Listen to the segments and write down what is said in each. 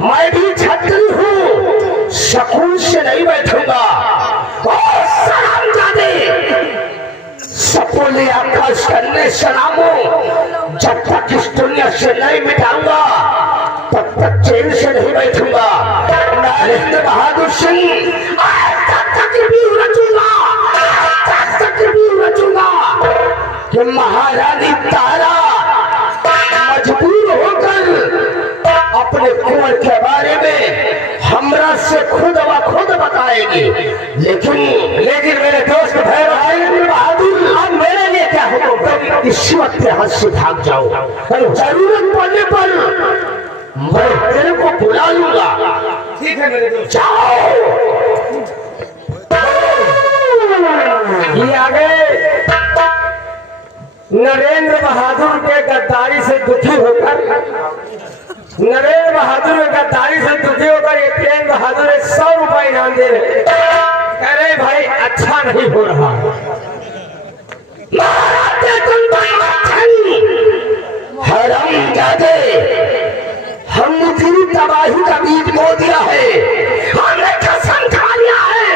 मैं भी छत्री हूँ, सकून से नहीं बैठूंगा। और सलाम जादे सपोले आपका सन्ने सलामो, जब तक इस दुनिया से नहीं मिटाऊंगा तब तक चैन से नहीं बैठूंगा। नरेंद्र बहादुर सिंह रचूंगा कि महारानी तारा मजबूर होकर अपने कुंवर के बारे में हमरा से खुद ब खुद बताएगी। लेकिन मेरे दोस्त नरेंद्र बहादुर, अब मेरे लिए क्या हुक्म? इसी वक्त हाथ से भाग जाओ, जरूरत पड़ने पर मैं तेरे को बुला लूंगा। ठीक है मेरे दोस्त, जाओ। ये आ गए नरेंद्र बहादुर के गद्दारी से दुखी होकर, नरेंद्र बहादुर के गद्दारी से दुखी होकर ये प्रेम बहादुर 100 रुपए इनाम दे रहे। कह रहे भाई अच्छा नहीं हो रहा, हरामजादे, हमने तेरी तबाही का बीज बो दिया है। हमने कसम खा लिया है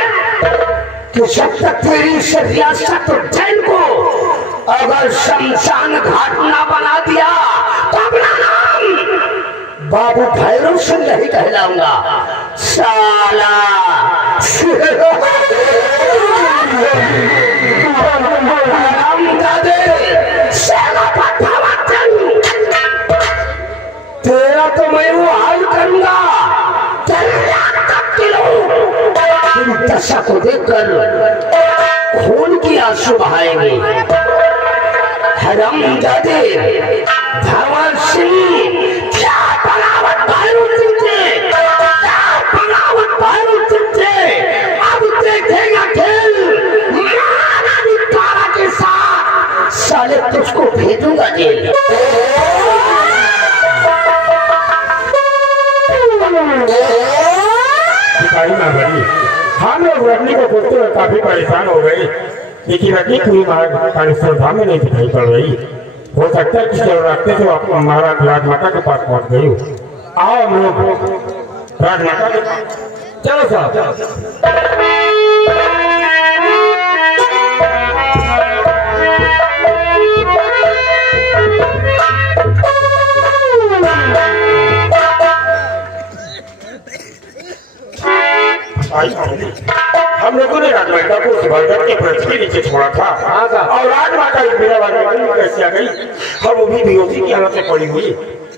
कि जब तक तेरी इस रियासत और जैन को अगर शमशान घाट ना बना दिया तो अपना नाम बाबू भैरव सिंह नहीं कहलाऊंगा। साला तेरा तो मैं वो हाल करूंगा, दशा को देखकर खून की आंसू बहाएंगे। हरामजादे भंवर सिंह, क्या बनावट भैरव सिंह थे, क्या बनावट भैरव सिंह थे। अब देखेगा खेल महारानी तारा के साथ, साले तुझको भेजूंगा जेल। हम लोग रजनी को खोजते हुए काफी परेशान हो गए, लेकिन रजनी कोई श्रद्धा में नहीं दिखाई पड़ रही। हो सकता है किसी रास्ते से महाराज राजमाता के पास पहुंच गई हो। आओ हम लोग राजमाता के पास। चलो साहब। हम लोगों ने राजमाता को सुबह के वृक्ष के नीचे छोड़ा था और राजमाता मेरा वाली कैसे आ गई? हम वो भी बेहोशी की हालत में पड़ी हुई।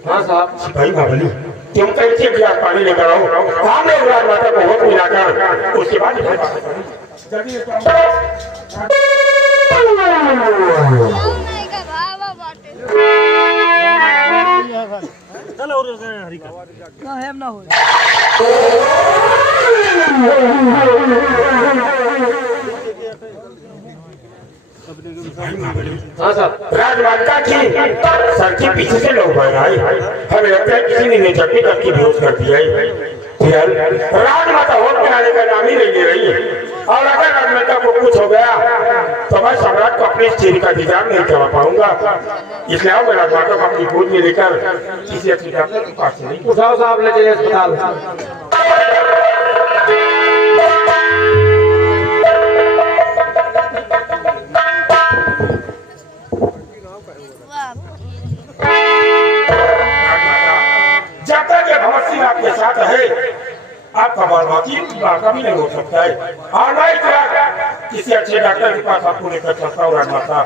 हाँ साहब। सिपाही बाबली, तुम कैसे गिलास पानी लेकर आओ, हम लोग राजमाता को वक्त मिलाकर उसके बाद राजमाता की सर के पीछे से लोग बह रहे हैं। हमें लगता है किसी ने चक्की करके बेहोश कर दिया है। राजमाता होश में आने का नाम ही नहीं ले रही है, और अगर राजमाता को कुछ हो गया तो मैं सम्राट को अपने चेहरे का इंतजार नहीं करवा पाऊंगा। इसलिए आओ, मैं राजमाता को अपनी गोद में लेकर किसी अच्छी डॉक्टर के पास नहीं उठाओ साहब, ले जाइए अस्पताल। आपके साथ है, आपका बर्बादी कभी नहीं हो सकता है, और मैं किसी अच्छे डॉक्टर के पास आपको लेकर चलता हूँ। राजमाता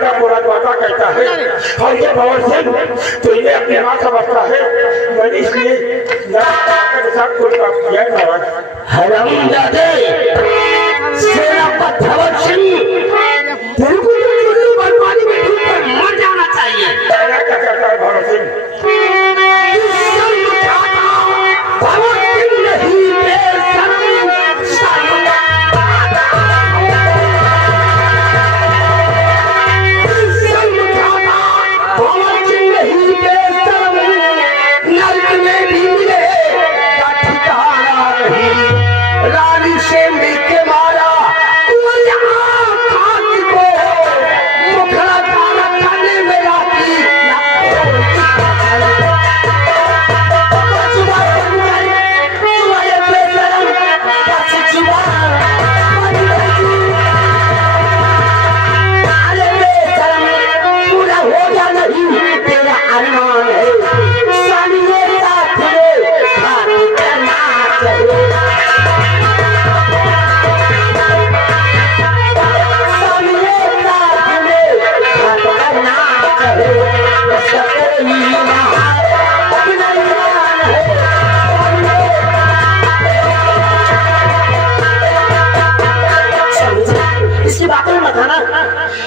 बेटा को राजमाता कहता है और ये भंवर सिंह तो इन्हें अपनी माँ समझता है। मैंने इसलिए के साथ कोई काम किया है महाराज। हरामजादे सेनापति भंवर सिंह, तेरे को तो चुन्नी बनवानी में डूबकर मर जाना चाहिए। क्या करता है भंवर सिंह? भंवर सिंह नहीं बेशर्म रानी से मिलके मारा को मुखड़ा खाना खाने में लाती पूरा हो जा नहीं तेरा अरमान है सानिए साथ में खाती करना चाहिए। इसकी बातें मत आना,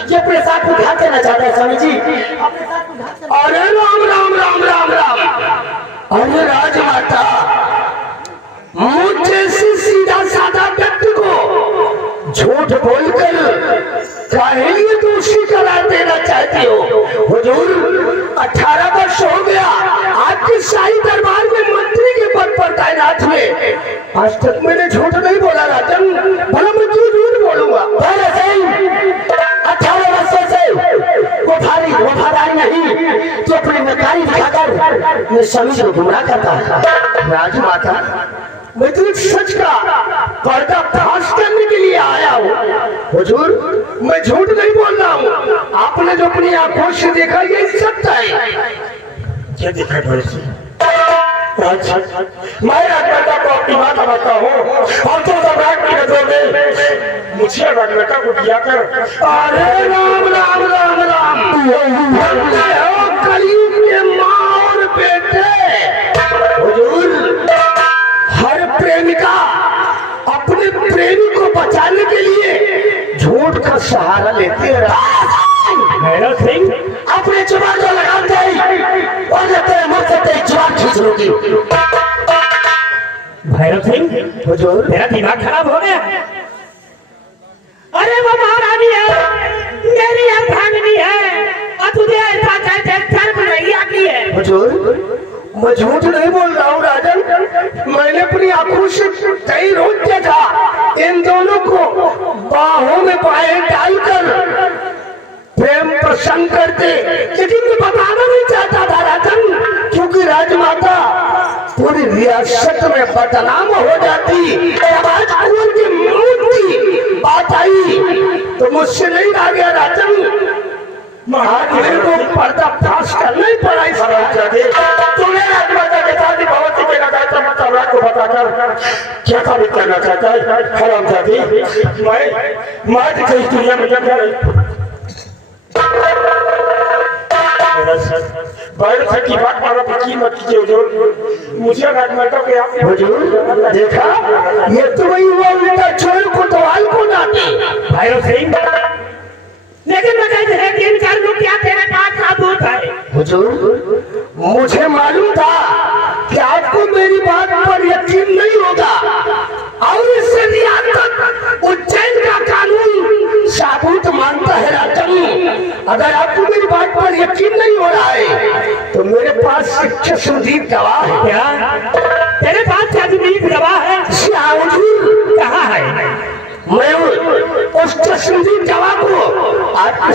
ये अपने साथ को घात करना चाहता है स्वामी जी। अरे राम राम राम राम राम। अरे राजमाता, मुझे से सीधा साधा व्यक्ति को झूठ बोलकर काहे लिए दोषी करार देना चाहती हो? हुजूर 18 वर्ष हो गया आपके शाही दरबार में मंत्री के पद पर तैनात हुए, आज तक मैंने झूठ नहीं बोला राजन, भला मैं क्यों झूठ बोलूंगा? 18 वर्षों से वफादारी नहीं तो अपनी नकारी दिखाकर मैं सभी को गुमराह करता है। राजमाता, मैं तो एक सच का पर्दाफाश करने के लिए आया हूँ। हुजूर, मैं झूठ नहीं बोल रहा हूँ, आपने जो अपनी आंखों से देखा ये सत्य है। क्या देखा भंवर सिंह? मैं राजमाता को अपनी माँ समझता हूँ और तो सम्राट की नजरों में मुझे राजमाता को दिया कर। अरे राम राम राम राम, हो कलयुग के माँ और बेटे। हुजूर, हर प्रेमिका अपने प्रेमी को बचाने के लिए झूठ का सहारा लेते हैं। भंवर सिंह अपने जुबान को लगाते ही और तेरे मुंह से तेरी जुबान खींच लूंगी। भंवर सिंह, हुजूर, मेरा दिमाग खराब हो गया। अरे वो महारानी है, मेरी अर्धांगिनी है और तुझे ऐसा कहते शर्म नहीं आती है? हुजूर, मैं झूठ नहीं बोल रहा हूँ राजन, मैंने अपनी आंखों से कई रोज देखा इन दोनों को बाहों में बाहें डालकर प्रेम प्रसन्न करते, लेकिन मैं बताना नहीं चाहता था राजन, क्योंकि राजमाता पूरी रियासत में बदनाम हो जाती। आज कुंवर की मौत की बात आई तो मुझसे नहीं रह गया राजन, मेरे को पर्दाफाश करना ही पड़ा। इस तुम्हें राजमाता के साथ ही भंवर सिंह के लगाता मत सम्राट को बताकर क्या साबित करना चाहता है? हरामजादी, मैं इस दुनिया में जब भंवर सिंह की बात माना पर कीमत कीजिए हुजूर, मुझे राजमाता के आप हुजूर देखा, ये तो वही हुआ उल्टा चोर को दवाल को नाते। भंवर सिंह, लेकिन मैं कहते हैं कि इनकार लोग क्या तेरे पास सबूत है? हुजूर, मुझे मालूम था कि आपको मेरी बात पर यकीन नहीं होगा और इससे रियासत उज्जैन का कानून सबूत मानता है राजन। अगर आपको मेरी बात पर यकीन नहीं हो रहा है तो मेरे पास चश्मदीद गवाह है। क्या तेरे पास चश्मदीद गवाह है? हुजूर,